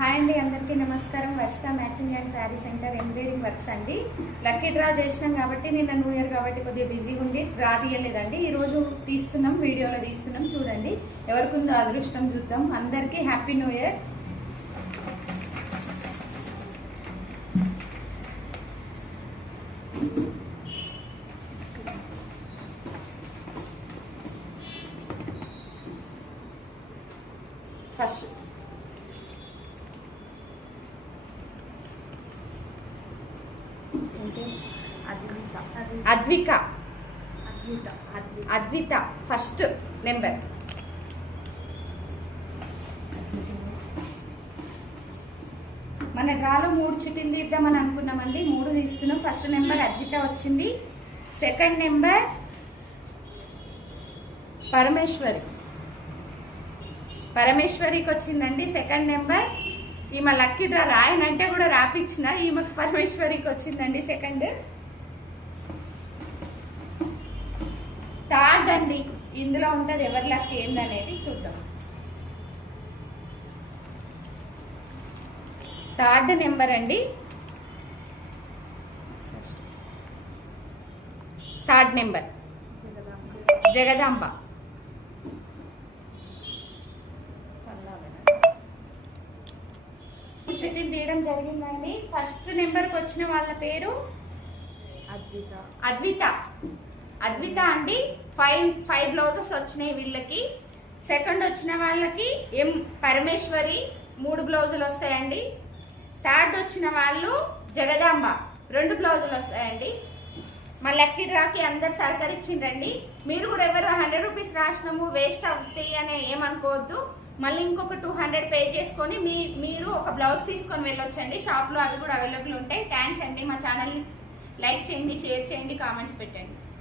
Hi అండి, అందరికీ నమస్కారం. Varshika matching and sari centre embroidering works అండి. లక్కీ డ్రా చేసినాం కాబట్టి నిన్న న్యూ ఇయర్ కాబట్టి కొద్దిగా బిజీగా ఉండి డ్రా తీయలేదండి. ఈరోజు తీస్తున్నాం, వీడియోలో తీస్తున్నాం. చూడండి ఎవరికి ఉందో అదృష్టం, చూద్దాం. అందరికీ happy new year. First Advitha first number. మన డ్రాలో 3 చిట్టీలు తీద్దామని అనుకున్నామండి. 3 తీస్తున్నాం. ఫస్ట్ నెంబర్ అద్విత వచ్చింది. సెకండ్ నెంబర్ పరమేశ్వరికి వచ్చిందండి సెకండ్ నెంబర్. ఈమె లక్కీ డ్రా రాయనంటే కూడా రాపిచ్చిన, ఈమెకు పరమేశ్వరికి వచ్చిందండి సెకండ్. థర్డ్ అండి, ఇందులో ఉంటుంది ఎవరి లక్ ఏందనేది చూద్దాం. థర్డ్ నెంబర్ అండి, థర్డ్ నెంబర్ జగదాంబ. చిట్టీలు తీయడం జరిగిందండి. ఫస్ట్ నెంబర్కి వచ్చిన వాళ్ళ పేరు అద్విత అండి. 5 బ్లౌజెస్ వచ్చినాయి వీళ్ళకి. సెకండ్ వచ్చిన వాళ్ళకి పరమేశ్వరి 3 బ్లౌజులు వస్తాయండి. థర్డ్ వచ్చిన వాళ్ళు జగదాంబ 2 బ్లౌజులు వస్తాయండి. మా లక్కీ డ్రాకి అందరు సహకరించిండ్రండి. మీరు కూడా ఎవరు 100 రూపీస్ రాసినాము వేస్ట్ అవుతాయి అని ఏమనుకోవద్దు. మళ్ళీ ఇంకొక 200 పే చేసుకొని మీరు ఒక బ్లౌజ్ తీసుకొని వెళ్ళొచ్చండి. షాప్లో అవి కూడా అవైలబుల్ ఉంటాయి. థ్యాంక్స్ అండి. మా ఛానల్ని లైక్ చేయండి, షేర్ చేయండి, కామెంట్స్ పెట్టండి.